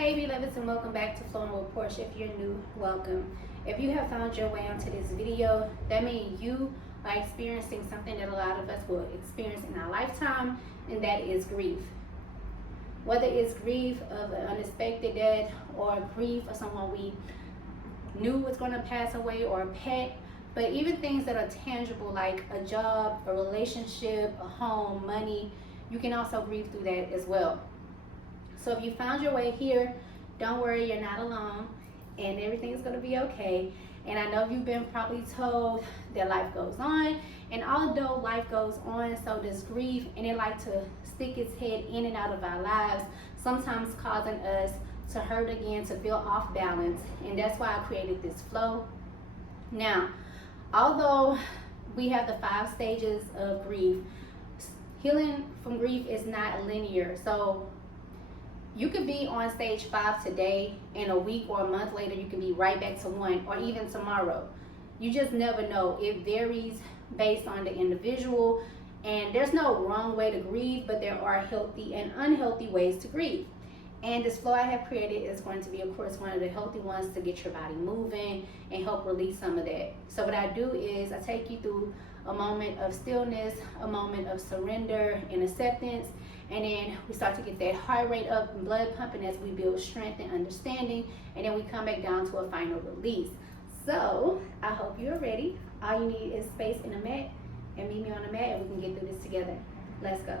Hey beloveds, and welcome back to Flowing with Portia. If you're new, welcome. If you have found your way onto this video, that means you are experiencing something that a lot of us will experience in our lifetime, and that is grief. Whether it's grief of an unexpected death, or grief of someone we knew was going to pass away, or a pet, but even things that are tangible like a job, a relationship, a home, money, you can also grieve through that as well. So if you found your way here, don't worry, you're not alone, and everything's going to be okay. And I know you've been probably told that life goes on, and although life goes on, so does grief, and it like to stick its head in and out of our lives, sometimes causing us to hurt again, to feel off balance. And that's why I created this flow. Now, although we have the 5 stages of grief, healing from grief is not linear. So you could be on stage 5 today, and a week or a month later you can be right back to 1, or even tomorrow. You just never know. It varies based on the individual, and there's no wrong way to grieve, but there are healthy and unhealthy ways to grieve. And this flow I have created is going to be, of course, one of the healthy ones to get your body moving and help release some of that. So what I do is I take you through a moment of stillness, a moment of surrender and acceptance, and then we start to get that heart rate up and blood pumping as we build strength and understanding, and then we come back down to a final release. So I hope you're ready. All you need is space and a mat, and meet me on the mat, and we can get through this together. Let's go.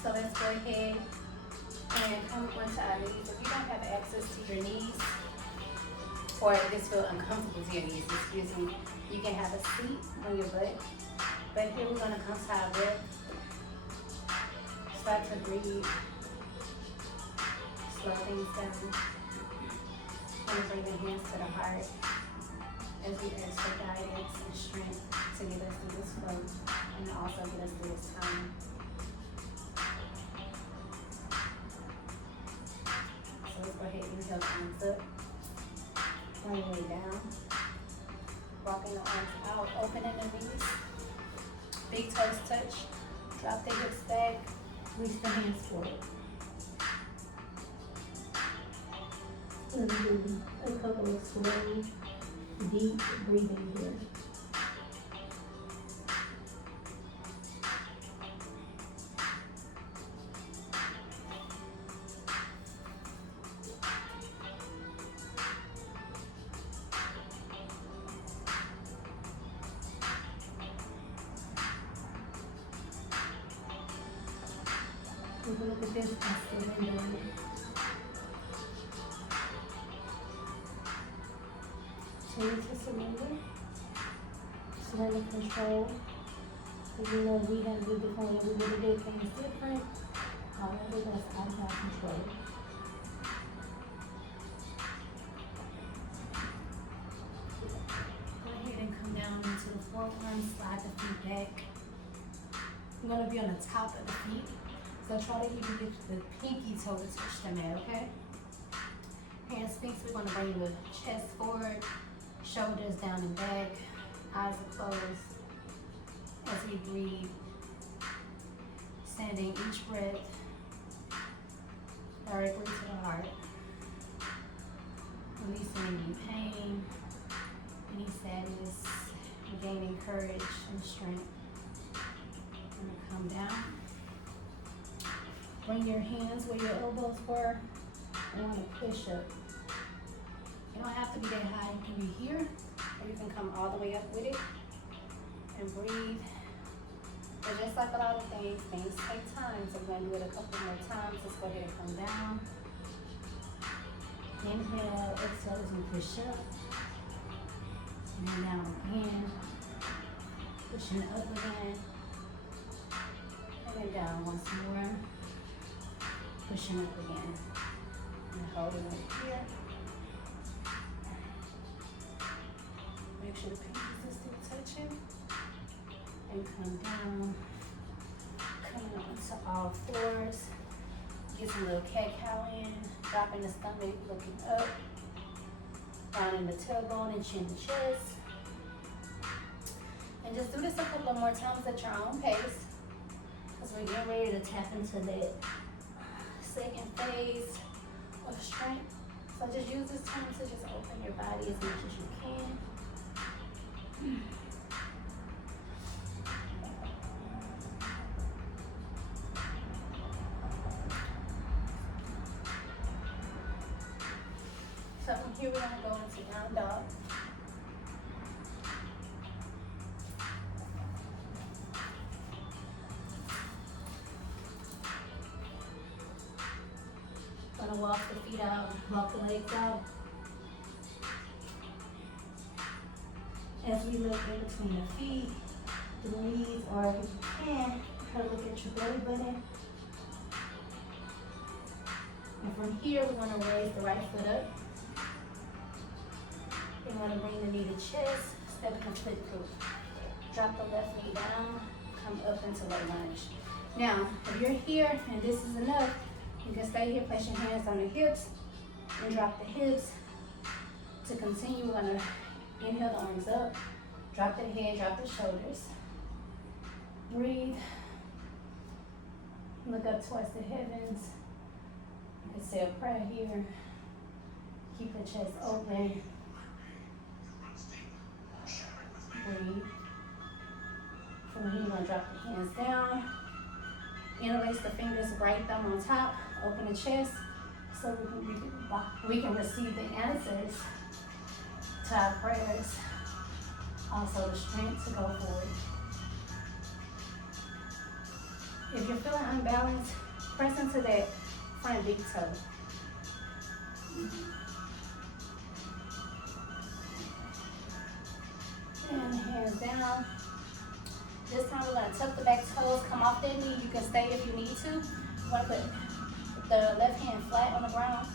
So let's go ahead and come onto our knees. If you don't have access to your knees, or if this feels uncomfortable to your knees, excuse me, you can have a seat on your butt. But here we're going to come to our breath. Start to breathe. Slow things down. And bring the hands to the heart as we ask for guidance and strength to get us through this flow, and also get us through this time. So let's go ahead and inhale, arms up. Bring your way down. Walking the arms out, opening the knees. Big toes touch. Drop the hips back. Reach the hands forward. Let's do a couple of slow, deep breathing here. Look at this, surrender. Choose to surrender. Surrender control. Because you know we have to do different way. We would have did things different. However, that's out of our control. Go ahead and come down into the forearm. Slide the feet back. You're going to be on the top of the feet. So try to even get the pinky toe to touch the mat, okay? Hands fixed, we're gonna bring the chest forward, shoulders down and back, eyes are closed as we breathe. Sending each breath directly to the heart. Releasing any pain, any sadness, and gaining courage and strength. And come down. Bring your hands where your elbows were, and want to push up. You don't have to be that high. You can be here, or you can come all the way up with it and breathe. But just like a lot of things take time. So we're going to do it a couple more times. Let's go ahead and come down. Inhale, exhale as we push up. And then down again. Pushing up again. And then down once more. Pushing up again, and holding it here. Make sure the pinkies are still touching. And come down, coming onto all fours. Get some little cat-cow in, dropping the stomach, looking up. Rounding the tailbone and chin to chest. And just do this a couple of more times at your own pace, because we're getting ready to tap into that second phase of strength. So just use this time to just open your body as much as you can. So from here we're going to go into down dog. Gonna walk the feet out, walk the legs out. As we look in between the feet, the knees, or if you can, try to look at your belly button. And from here, we're gonna raise the right foot up. We're gonna bring the knee to chest, step complete through. Drop the left knee down, come up into low lunge. Now, if you're here and this is enough, you can stay here, place your hands on the hips, and drop the hips. To continue, we're gonna inhale the arms up, drop the head, drop the shoulders. Breathe. Look up towards the heavens. You can say a prayer here. Keep the chest open. Breathe. From here, you're gonna drop the hands down. Interlace the fingers, right thumb on top. Open the chest so we can receive the answers to our prayers. Also the strength to go forward. If you're feeling unbalanced, press into that front big toe. And hands down. This time we're going to tuck the back toes, come off that knee. You can stay if you need to. You want to put the left hand flat on the ground.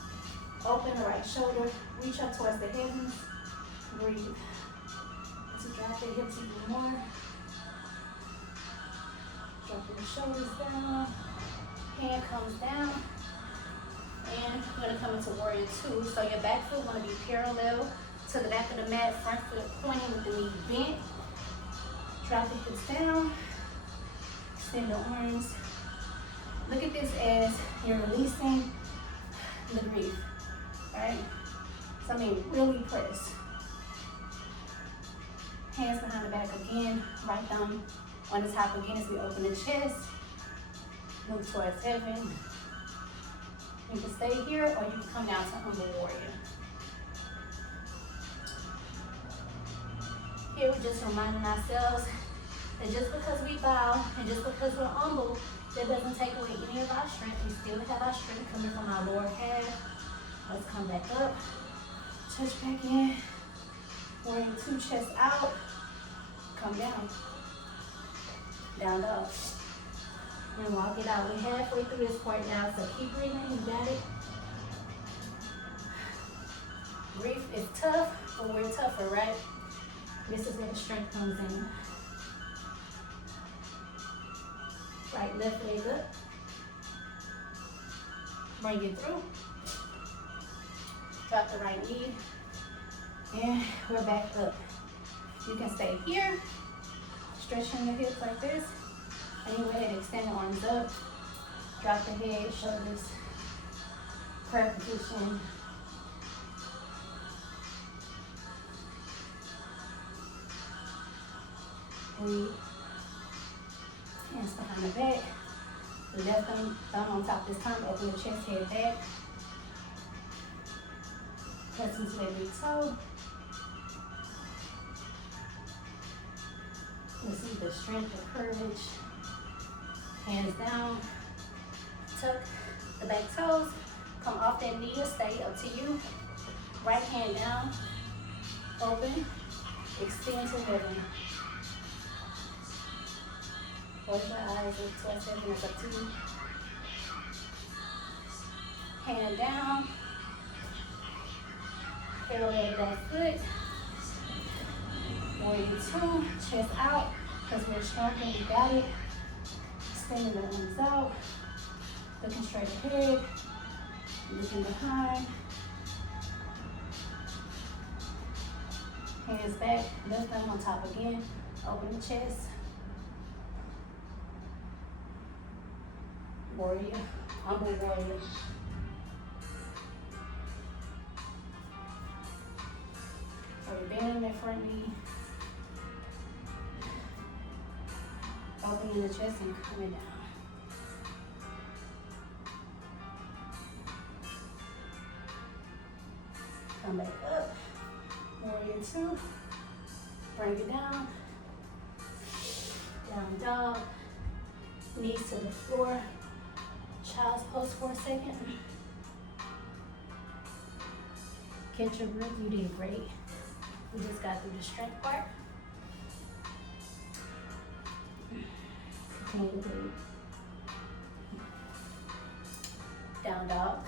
Open the right shoulder. Reach up towards the heavens. Breathe. To drop the hips even more. Drop the shoulders down. Hand comes down. And we're going to come into warrior two. So your back foot is going to be parallel to the back of the mat. Front foot pointing with the knee bent. Drop the hips down. Extend the arms. Look at this as you're releasing the grief, right? So I mean, really press. Hands behind the back again. Right thumb on the top again as we open the chest. Move towards heaven. You can stay here or you can come down to humble warrior. Here we're just reminding ourselves that just because we bow and just because we're humble, that doesn't take away any of our strength. We still have our strength coming from our lower half. Let's come back up. Touch back in. Warrior two, chest out. Come down. Down dog. And walk it out. We're halfway through this part now, so keep breathing. You got it. Grief is tough, but we're tougher, right? This is where the strength comes in. Right left leg up. Bring it through. Drop the right knee. And we're back up. You can stay here. Stretching the hips like this. And you go ahead and extend the arms up. Drop the head, shoulders. Prayer position. Breathe. Hands behind the back. The left thumb on top this time. Open the chest, head back. Press into every toe. Receive the strength and courage. Hands down. Tuck the back toes. Come off that knee or stay, up to you. Right hand down. Open. Extend to heaven. Close your eyes, look towards heaven, it's up to you. Hand down. Parallel that foot. Warrior two, chest out, because we're strong and we got it. Extending the arms out. Looking straight ahead. Looking behind. Hands back, left thumb on top again. Open the chest. Warrior, humble warrior. So we're bending that front knee. Opening the chest and coming down. Come back up. Warrior 2. Bring it down. Down dog. Knees to the floor. Child's pose for a second. Catch your breath. You did great. We just got through the strength part. Continue to breathe. Down dog.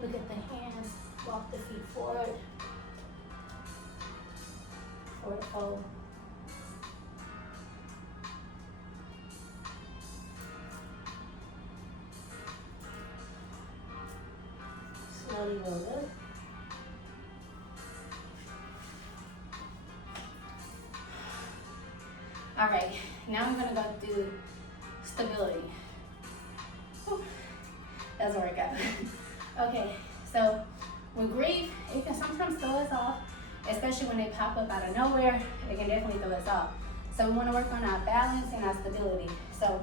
Look at the hands. Walk the feet forward. Forward fold. Slowly roll up. All right, now I'm gonna go through stability. Whew. That's where I got. Okay, so with grief, it can sometimes throw us off, especially when they pop up out of nowhere. It can definitely throw us off. So we want to work on our balance and our stability. So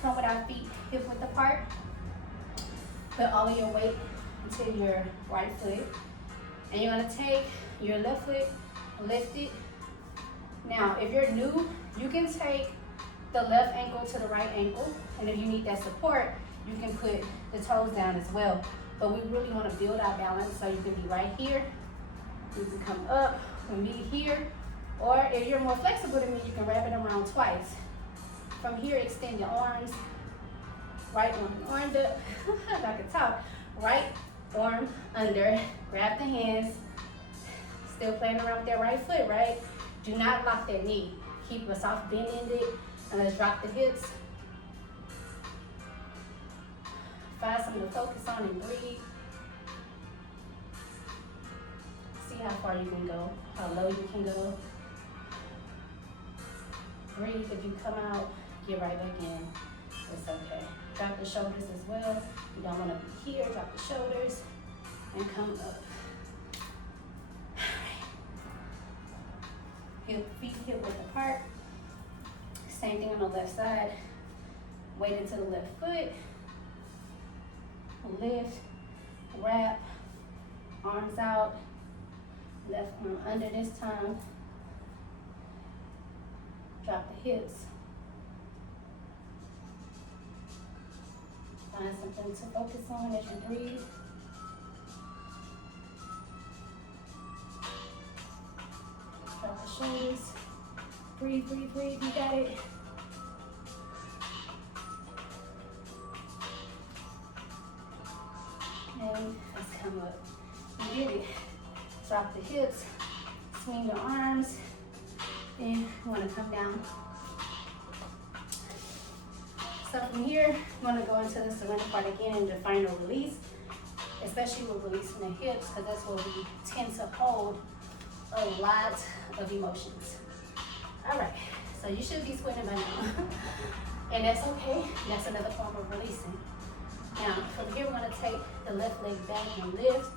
come with our feet hip width apart. Put all of your weight into your right foot. And you're going to take your left foot, lift it. Now, if you're new, you can take the left ankle to the right ankle. And if you need that support, you can put the toes down as well. But we really want to build our balance, so you can be right here. You can come up and meet here. Or if you're more flexible than me, you can wrap it around twice. From here, extend your arms. Right arm armed up, like a top. Right arm under, grab the hands. Still playing around with that right foot, right? Do not lock that knee. Keep a soft bend in it, and let's drop the hips. Find something to focus on and breathe. See how far you can go, how low you can go. Breathe. If you come out, get right back in. It's okay. Drop the shoulders as well. You don't want to be here. Drop the shoulders and come up. Feet hip width apart. Same thing on the left side. Weight into the left foot. Lift, wrap, arms out, left arm under this time. Drop the hips. Find something to focus on as you breathe. Drop the shoulders. Breathe, breathe, breathe. You got it. And let's come up. You did it. Drop the hips. Swing your arms. Then you want to come down. So from here, I'm going to go into the surrender part again and the final release, especially with releasing the hips, because that's where we tend to hold a lot of emotions. All right, so you should be squinting by now. And that's okay. That's another form of releasing. Now, from here, we're going to take the left leg back and lift.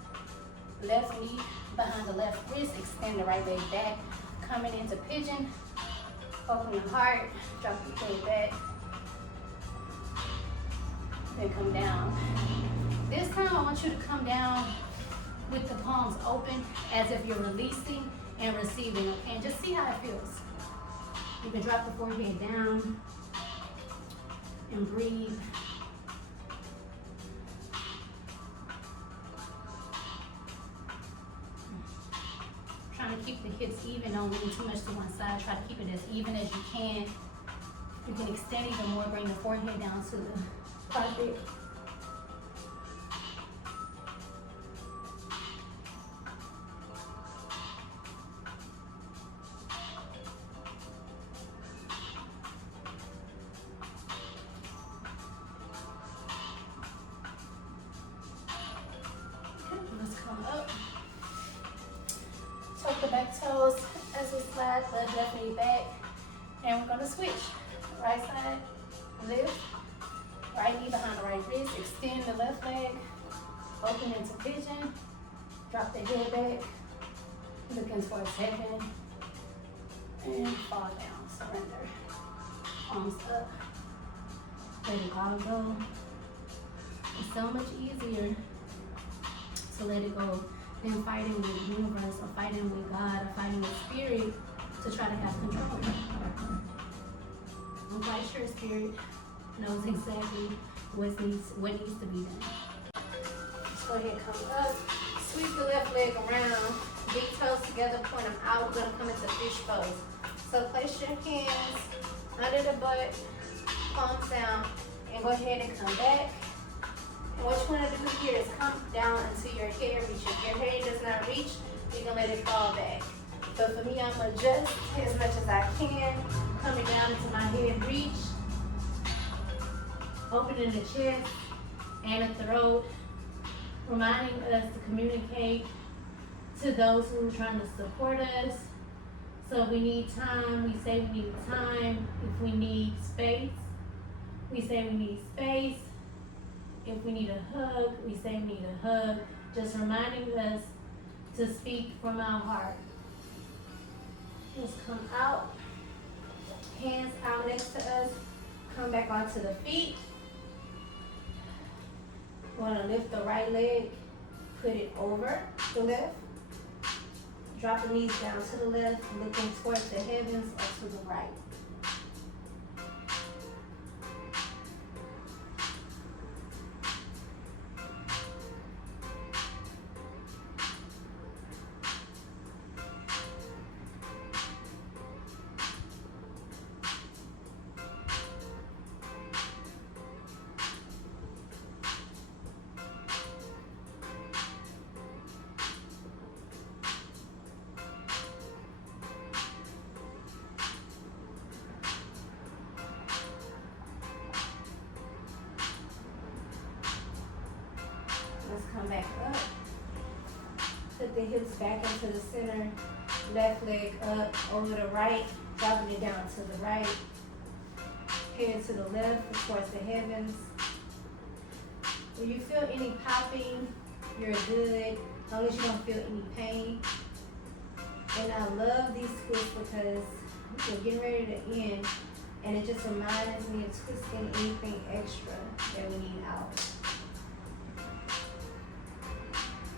Left knee behind the left wrist. Extend the right leg back. Coming into pigeon. Open the heart. Drop the head back. Then come down. This time, I want you to come down with the palms open as if you're releasing and receiving. Okay, and just see how it feels. You can drop the forehead down and breathe. Trying to keep the hips even, don't lean too much to one side. Try to keep it as even as you can. You can extend even more, bring the forehead down to the carpet. Okay, let's come up. left knee back. And we're gonna switch. Right side, lift. Right knee behind the right wrist. Extend the left leg. Open into pigeon. Drop the head back. Looking towards heaven. And fall down. Surrender. Arms up. Let it all go. It's so much easier to let it go than fighting with the universe or fighting with God or fighting with spirit to try to have control. I'm quite sure spirit knows exactly what needs to be done. Just go ahead, come up, sweep the left leg around, big toes together, point them out. We're gonna come into fish pose. So place your hands under the butt, palms down, and go ahead and come back. And what you want to do here is come down until your hair reaches. If your hair does not reach, you're going to let it fall back. So for me, I'm going to adjust as much as I can, coming down until my head reach, opening the chest and the throat, reminding us to communicate to those who are trying to support us. So we need time, we say we need time. If we need space, we say we need space. If we need a hug, we say we need a hug. Just reminding us to speak from our heart. Just come out, hands out next to us. Come back onto the feet. We want to lift the right leg, put it over the left. Drop the knees down to the left, looking towards the heavens or to the right. Let's come back up. Put the hips back into the center. Left leg up over the right. Dropping it down to the right. Head to the left towards the heavens. If you feel any popping, you're good. As long as you don't feel any pain. And I love these twists because we're getting ready to end. And it just reminds me of twisting anything extra that we need out.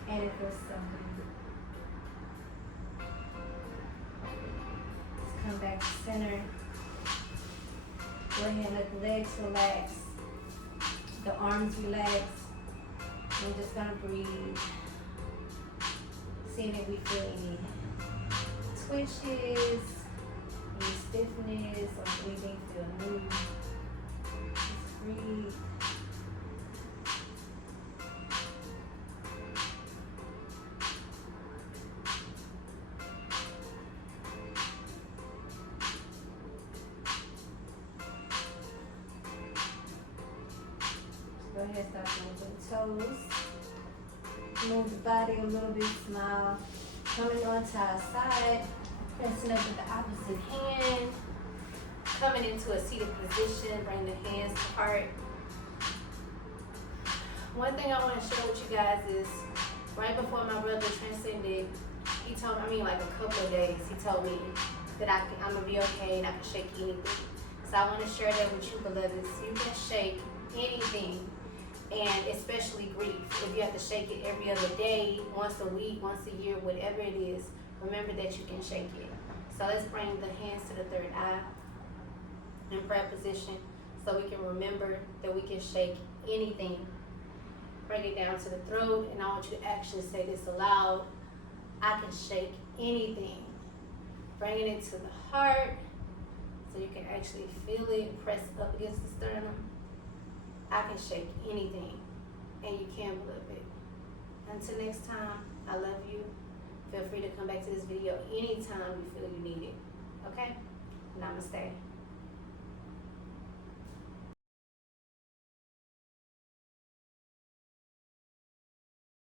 And it feels so good. Let's come back to center. Go ahead and let the legs relax. The arms relax. We're just gonna breathe. Seeing if we feel any twitches, any stiffness, or anything feel new. Just breathe. Go ahead, start moving the toes. Move the body a little bit, smile. Coming onto our side, pressing up with the opposite hand. Coming into a seated position, bring the hands apart. One thing I want to share with you guys is, right before my brother transcended, he told me, like a couple of days, he told me that I'm going to be okay and I can shake anything. So I want to share that with you, beloveds. You can shake anything. And especially grief. If you have to shake it every other day, once a week, once a year, whatever it is, remember that you can shake it. So let's bring the hands to the third eye in prayer position so we can remember that we can shake anything. Bring it down to the throat, and I want you to actually say this aloud. I can shake anything. Bringing it to the heart so you can actually feel it press up against the sternum. I can shake anything, and you can believe it. Until next time, I love you. Feel free to come back to this video anytime you feel you need it. Okay? Namaste.